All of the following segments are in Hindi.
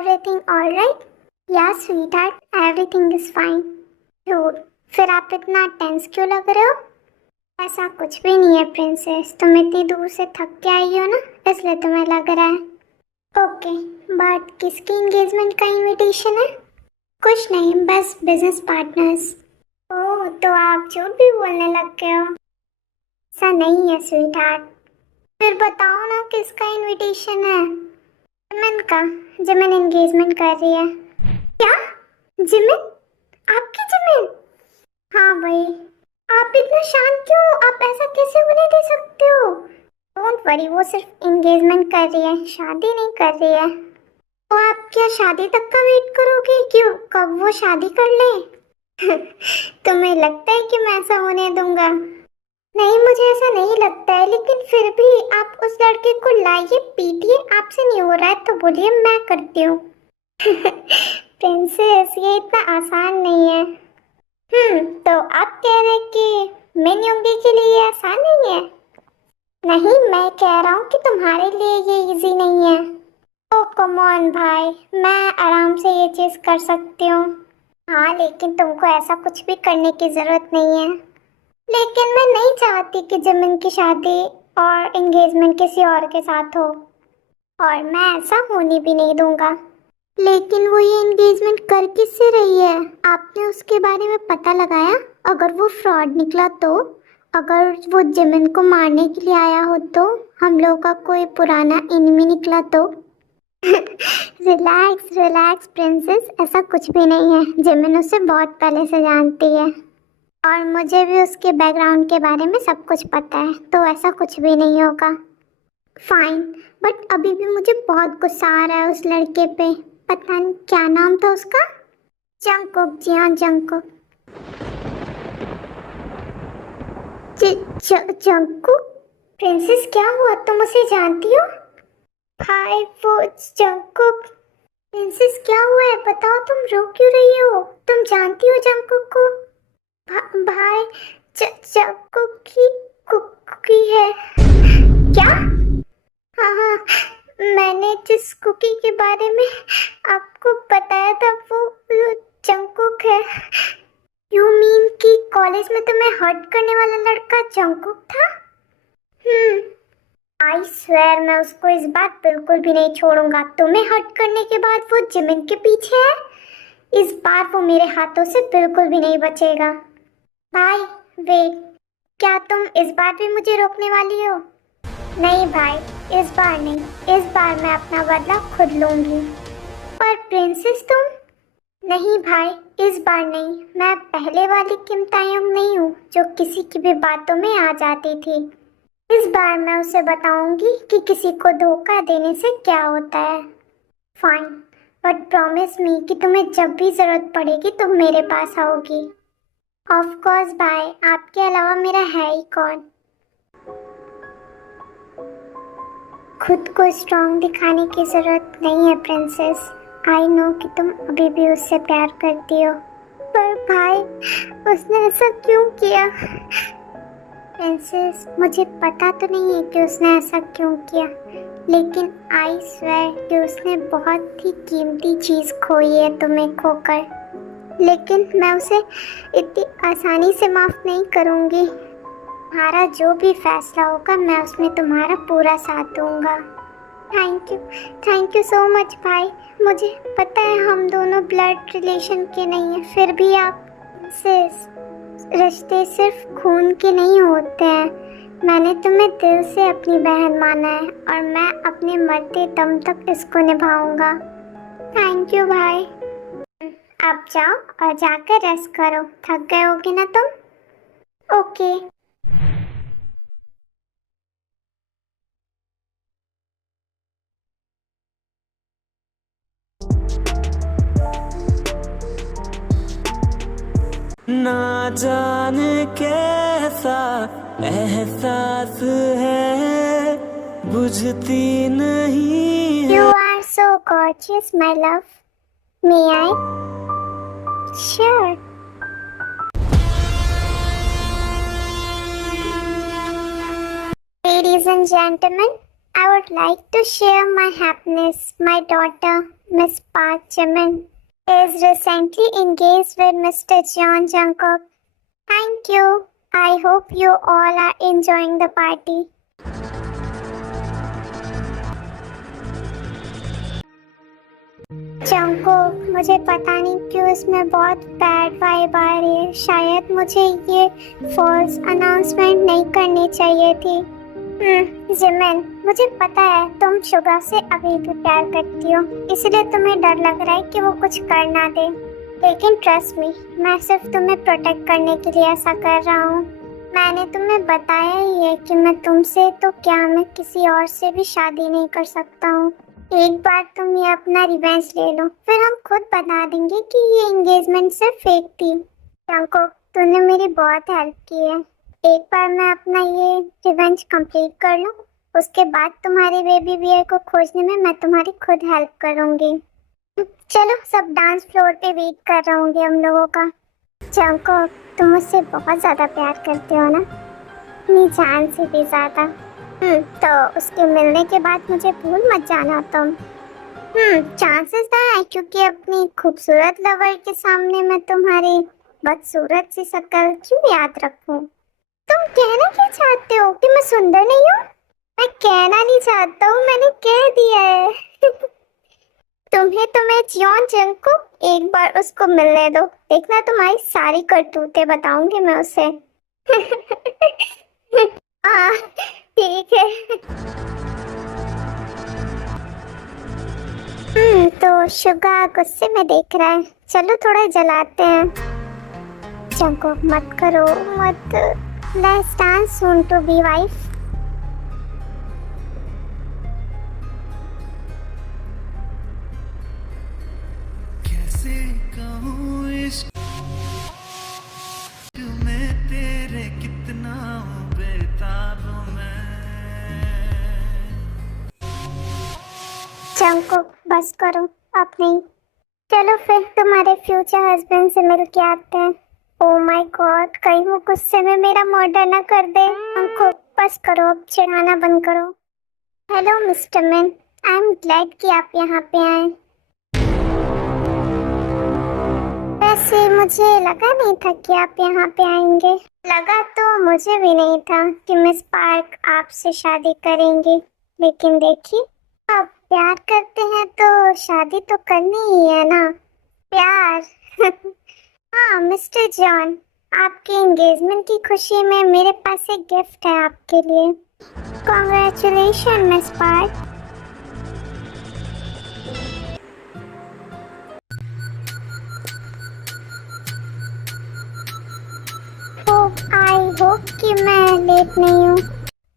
everything all right? Yeah, sweetheart, everything is fine. Dude, फिर आप इतना टेंस क्यों लग रहे हो? ऐसा कुछ भी नहीं है प्रिंसेस, तुम इतनी दूर से थक के आई हो ना, इसलिए तुम्हें लग रहा है। ओके, बट किसकी एंगेजमेंट का इनविटेशन है? कुछ नहीं, बस बिजनेस पार्टनर्स। ओह, तो आप झूठ भी बोलने लग गए हो। ऐसा नहीं है स्वीटहार्ट। फिर बताओ ना किसका इनविटेशन है? जिमिन का। जिमिन एंगेजमेंट कर रही है। क्या? जिमिन? आपकी जिमिन? हाँ भाई। आप इतना शांत क्यों? आप ऐसा कैसे होने दे सकते हो? डोंट वरी, वो सिर्फ एंगेजमेंट कर रही है, शादी नहीं कर रही है। तो आप क्या शादी तक का वेट करोगे? क्यों, कब वो शादी कर ले? तुम्हें लगता है कि मैं ऐसा होने दूंगा? नहीं, मुझे ऐसा नहीं लगता है, लेकिन फिर भी आप उस लड़के को लाइए, पीटिए। आपसे नहीं हो रहा है तो बोलिए, मैं करती हूँ। प्रिंसेस, ये इतना आसान नहीं है। तो आप कह रहे हैं कि मेन्योंगे के लिए ये आसान नहीं है? नहीं, मैं कह रहा हूँ कि तुम्हारे लिए ये इजी नहीं है। ओ कम ऑन भाई, मैं आराम से ये चीज़ कर सकती हूँ। हाँ, लेकिन तुमको ऐसा कुछ भी करने की ज़रूरत नहीं है। लेकिन मैं नहीं चाहती कि जिमिन की शादी और एंगेजमेंट किसी और के साथ हो, और मैं ऐसा होने भी नहीं दूंगा। लेकिन वो ये एंगेजमेंट कर किससे रही है? आपने उसके बारे में पता लगाया? अगर वो फ्रॉड निकला तो? अगर वो जिमिन को मारने के लिए आया हो तो? हम लोग का कोई पुराना एनिमी निकला तो? रिलैक्स रिलैक्स प्रिंसेस, ऐसा कुछ भी नहीं है। जिमिन उसे बहुत पहले से जानती है, और मुझे भी उसके बैकग्राउंड के बारे में सब कुछ पता है, तो ऐसा कुछ भी नहीं होगा। फाइन, बट अभी भी मुझे बहुत गुस्सा आ रहा है उस लड़के पे। पता नहीं क्या नाम था उसका। जंगकुक, जी हाँ जंगकुक। जंगकुक? प्रिंसेस क्या हुआ, तुम उसे जानती हो? हाय, वो जंगकुक। प्रिंसेस क्या हुआ है, बताओ, तुम रो क्यों रही हो? तुम जानती हो जंगकुक को? भाई, जंगकुक की कुकी है क्या? हाँ, मैंने जिस कुकी के बारे में आपको बताया था वो जंगकुक है। यू मीन कि कॉलेज में तुम्हें हर्ट करने वाला लड़का जंगकुक था? आई स्वेयर, मैं उसको इस बार बिल्कुल भी नहीं छोड़ूंगा। तुम्हें हर्ट करने के बाद वो जिमिन के पीछे है। इस बार वो मेरे हाथों से बिल्कुल भी नहीं बचेगा। भाई वेट, क्या तुम इस बार भी मुझे रोकने वाली हो? नहीं भाई, इस बार नहीं। इस बार मैं अपना बदला खुद लूंगी। पर प्रिंसेस तुम? नहीं भाई, इस बार नहीं। मैं पहले वाली किम तायोंग नहीं हूँ जो किसी की भी बातों में आ जाती थी। इस बार मैं उसे बताऊंगी कि किसी को धोखा देने से क्या होता है। फाइन, बट प्रॉमिस मी कि तुम्हें जब भी जरूरत पड़ेगी तुम मेरे पास आओगी। ऑफ कोर्स भाई, आपके अलावा मेरा है ही कौन। खुद को स्ट्रॉन्ग दिखाने की जरूरत नहीं है प्रिंसेस। आई नो कि तुम अभी भी उससे प्यार करती हो, पर भाई उसने ऐसा क्यों किया? प्रिंसेस, मुझे पता तो नहीं है कि उसने ऐसा क्यों किया, लेकिन आई स्वेयर कि उसने बहुत ही कीमती चीज़ खोई है तुम्हें खोकर। लेकिन मैं उसे इतनी आसानी से माफ़ नहीं करूँगी। तुम्हारा जो भी फैसला होगा मैं उसमें तुम्हारा पूरा साथ दूंगा। थैंक यू सो मच भाई। मुझे पता है हम दोनों ब्लड रिलेशन के नहीं हैं, फिर भी आप से रिश्ते सिर्फ खून के नहीं होते हैं। मैंने तुम्हें दिल से अपनी बहन माना है, और मैं अपने मरते दम तक इसको निभाऊंगा। थैंक यू भाई। अब जाओ और जाकर रेस्ट करो, थक गए होगे ना तुम? ओके। ना जाने कैसा एहसास है, बुझती नहीं है। You are so gorgeous, my love. May I? Sure. Ladies and gentlemen, I would like to share my happiness. My daughter, Miss Park Jimin, is recently engaged with Mr. John Jungkook. Thank you. I hope you all are enjoying the party. जंगकोक, मुझे पता नहीं क्यों इसमें बहुत बैड वाइब आ रही है। शायद मुझे ये फॉल्स अनाउंसमेंट नहीं करनी चाहिए थी। जिमिन, मुझे पता है तुम शुगा से अभी भी प्यार करती हो, इसलिए तुम्हें डर लग रहा है कि वो कुछ कर ना दे। लेकिन ट्रस्ट मी, मैं सिर्फ तुम्हें प्रोटेक्ट करने के लिए ऐसा कर रहा हूँ। मैंने तुम्हें बताया ही है कि मैं तुमसे तो क्या, मैं किसी और से भी शादी नहीं कर सकता हूँ। एक बार तुम ये अपना रिवेंज ले लो, फिर हम खुद बता देंगे कि ये एंगेजमेंट सिर्फ फेक थी। जंगकोक, तूने मेरी बहुत हेल्प की है। एक बार मैं अपना ये रिवेंज कंप्लीट कर लूँ, उसके बाद तुम्हारे बेबी बियर को खोजने में मैं तुम्हारी खुद हेल्प करूँगी। चलो, सब डांस फ्लोर पे वेट कर रहे होंगे हम लोगों का। जंगकोक, तुम मुझसे बहुत ज़्यादा प्यार करते हो ना, अपनी जान से भी ज़्यादा। तो उसके मिलने के बाद मुझे भूल मत जाना तुम। चांसेस है, क्योंकि अपनी खूबसूरत लवर के सामने मैं तुम्हारी बदसूरत सी शक्ल क्यों याद रखूं? तुम कहना क्या चाहते हो कि मैं सुंदर नहीं हूँ? मैं कहना नहीं चाहता हूँ, मैंने कह दिया है। तुम्हें तो मैं जॉन जंगकोक, एक बार उसको मिलने दो, देखना तुम्हारी सारी करतूतें बताऊंगी मैं उसे। ठीक है। तो शुगा गुस्से में देख रहा है, चलो थोड़ा जलाते हैं। जंगकोक, मत करो, मत। Let's dance soon to be wife. कैसे कहूँ इश्क में तेरे कितना बेताब मैं। जंगकोक, बस करो अब नहीं। चलो फिर तुम्हारे फ्यूचर हस्बैंड से मिल के आते हैं। ओह माय गॉड, कहीं वो गुस्से में मेरा मर्डर ना कर दे। जंगकोक, बस करो, अब चिढ़ाना बंद करो। Hello mister man, I am glad कि आप यहाँ पे आए। वैसे मुझे लगा नहीं था कि आप यहाँ पे आएंगे। लगा तो मुझे भी नहीं था कि मिस पार्क आपसे शादी करेंगी, लेकिन देखिए, आप प्यार करते हैं तो शादी तो करनी ही है ना। प्यार। हाँ मिस्टर जॉन, आपके एंगेजमेंट की खुशी में मेरे पास एक गिफ्ट है आपके लिए। Congratulation miss park. I hope कि मैं लेट नहीं हूँ।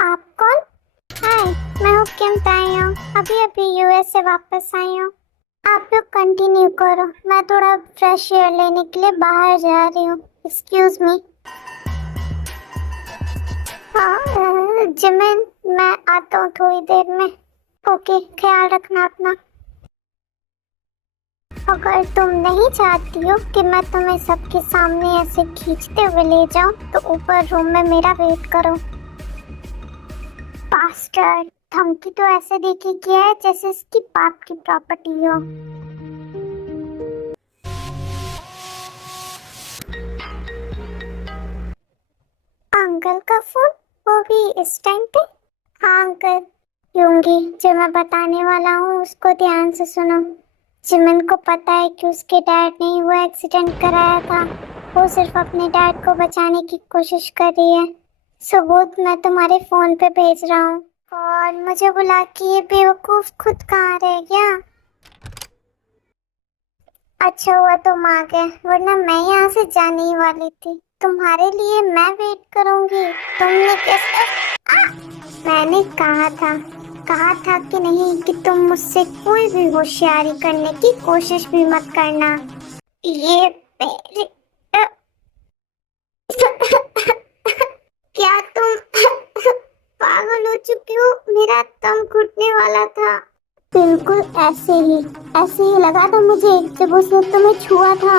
आप कौन? हाय, मैं हूँ किम ताएयों, अभी अभी यूएस से वापस आई हूँ। आप लोग कंटिन्यू करो, मैं थोड़ा फ्रेश एयर लेने के लिए बाहर जा रही हूँ। Excuse me. हाँ जिमिन, मैं आता हूँ थोड़ी देर में। ओके, ख्याल रखना अपना। अगर तुम नहीं चाहती हो कि मैं तुम्हें सबके सामने ऐसे खींचते हुए ले जाऊं, तो ऊपर रूम में मेरा वेट करो। बास्टर्ड, धमकी तो ऐसे देखी किया है जैसे इसकी बाप की प्रॉपर्टी हो। अंकल का फोन, वो भी इस टाइम पे? हाँ अंकल। यूंगी, जो मैं बताने वाला हूँ उसको ध्यान से सुनो। जिमिन को पता है कि उसके डैड ने ही वो एक्सीडेंट कराया था। वो सिर्फ अपने डैड को बचाने की कोशिश कर रही है। सबूत मैं तुम्हारे फोन पे भेज रहा हूँ। और मुझे बुला के ये बेवकूफ खुद कहाँ रह गया? अच्छा हुआ तुम आ गए, वरना मैं यहाँ से जाने ही वाली थी। तुम्हारे लिए मैं वेट करूंगी। तुमने कैसे? मैंने कहा था कि नहीं कि तुम मुझसे कोई भी होशियारी करने की कोशिश भी मत करना। ये मेरी क्या तुम पागल हो चुकी हो? मेरा दम घुटने वाला था। बिल्कुल ऐसे ही लगा था मुझे जब उसने तुम्हें छुआ था।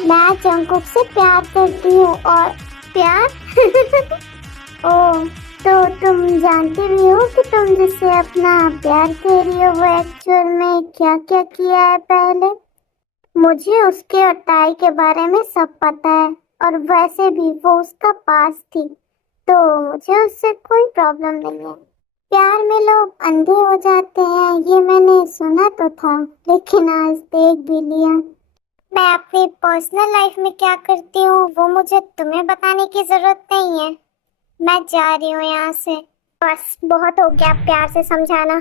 मैं जंगकुक से प्यार करती हूँ। और प्यार? ओह, तो तुम जानती भी हो कि तुम जिससे अपना प्यार कह रही हो वो एक्चुअल में क्या क्या किया है पहले। मुझे उसके और ताई के बारे में सब पता है, और वैसे भी वो उसका पास थी, तो मुझे उससे कोई प्रॉब्लम नहीं है। प्यार में लोग अंधे हो जाते हैं ये मैंने सुना तो था, लेकिन आज देख भी लिया। मैं अपनी पर्सनल लाइफ में क्या करती हूँ वो मुझे तुम्हें बताने की जरूरत नहीं है। मैं जा रही हूँ यहाँ से। बस बहुत हो गया प्यार से समझाना।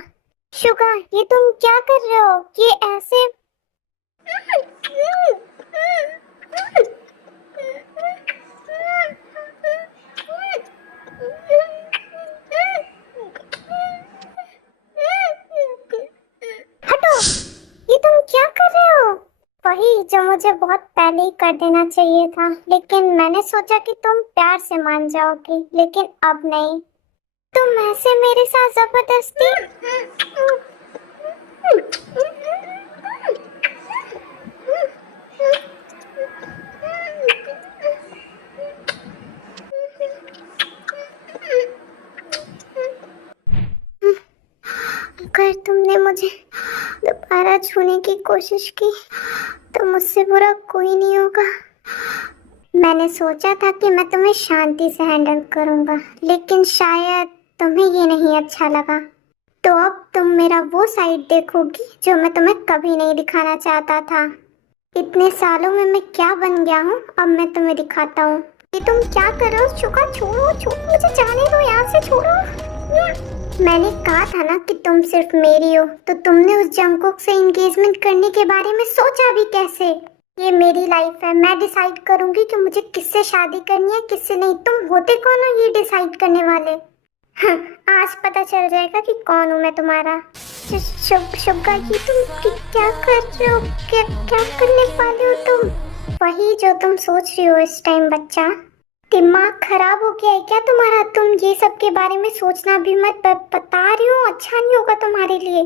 शुगा, ये तुम क्या कर रहे हो? ये ऐसे हटो! ये तुम क्या कर रहे हो? वही जो मुझे बहुत पहले ही कर देना चाहिए था, लेकिन मैंने सोचा कि तुम प्यार से मान जाओगी, लेकिन अब नहीं। तुम ऐसे मेरे साथ जबरदस्ती अगर तुमने मुझे दोबारा छूने की कोशिश की तो मुझसे बुरा कोई नहीं होगा। मैंने सोचा था कि मैं तुम्हें शांति से हैंडल करूंगा, लेकिन शायद तुम्हें ये नहीं अच्छा लगा। तो अब तुम मेरा वो साइड देखोगी जो मैं तुम्हें कभी नहीं दिखाना चाहता था। इतने सालों में मैं क्या बन गया हूँ अब मैं तुम्हें दिखाता हूँ। ये तुम क्या कर रहे हो? शुगा, छोड़ो छोड़ो, मुझे जाने दो यहाँ से, छोड़ो। मैंने कहा था ना कि तुम सिर्फ मेरी हो, तो तुमने उस जंगकुक से एंगेजमेंट करने के बारे में सोचा भी कैसे? ये मेरी लाइफ है, मैं डिसाइड करूंगी कि मुझे किससे शादी करनी है किससे नहीं। तुम होते कौन हो ये डिसाइड करने वाले? हाँ, आज पता चल जाएगा कि कौन हूँ मैं तुम्हारा। शुगा, ये तुम क्या कर रहे हो? क्या क्या करने वाले हो तुम? वही जो तुम सोच रही हो इस टाइम बच्चा। दिमाग खराब हो गया है क्या तुम्हारा? तुम ये सब के बारे में सोचना भी मत। बता रही हूँ, अच्छा नहीं होगा तुम्हारे लिए।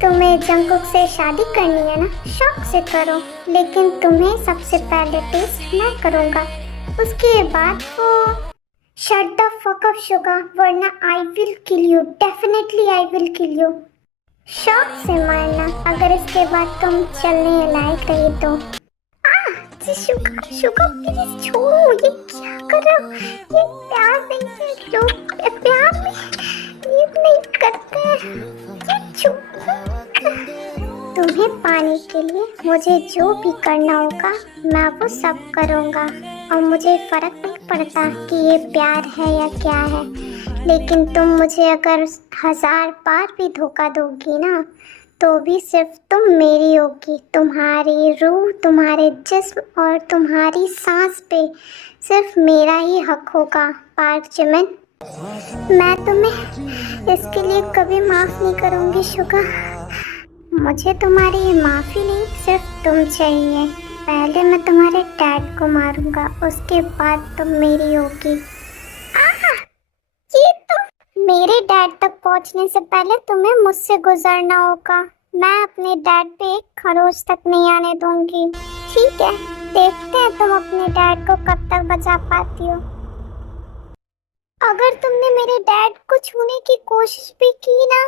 तुम्हें जंगकुक से शादी करनी है ना, शौक से करो, लेकिन तुम्हें सबसे पहले टेस्ट मैं करूँगा, उसके बाद वो। शट द फक अप शुगा, वरना I will kill you, definitely I will kill you. शौक से मारना, अगर इसके बाद तुम चलने लायक रही तो। शुगा, शुगा प्लीज छोड़ो, ये क्या कर रहे हो? ये प्यार नहीं है, लोग प्यार में ये नहीं करते हैं। तुम्हें पाने के लिए मुझे जो भी करना होगा मैं वो सब करूँगा, और मुझे फर्क नहीं पड़ता कि ये प्यार है या क्या है। लेकिन तुम मुझे अगर 1000 बार भी धोखा दोगी ना, तो भी सिर्फ तुम मेरी होगी। तुम्हारी रूह, तुम्हारे जिस्म और तुम्हारी सांस पे सिर्फ मेरा ही हक होगा पार्क जिमिन। मैं तुम्हें इसके लिए कभी माफ़ नहीं करूँगी शुगा। मुझे तुम्हारी माफ़ी नहीं, सिर्फ तुम चाहिए। पहले मैं तुम्हारे डैड को मारूंगा, उसके बाद तुम मेरी होगी। ये तुम मेरे डैड तक पहुंचने से पहले तुम्हें मुझसे गुजरना होगा। मैं अपने डैड पे एक खरोच तक नहीं आने दूंगी। ठीक है, देखते हैं तुम अपने डैड को कब तक बचा पाती हो। अगर तुमने मेरे डैड को छूने की कोशिश भी की ना,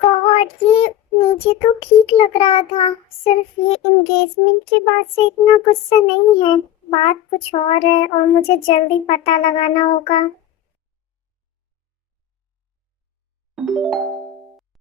गॉड, ये मुझे तो ठीक लग रहा था। सिर्फ ये एंगेजमेंट के बाद से इतना गुस्सा नहीं है, बात कुछ और है, और मुझे जल्दी पता लगाना होगा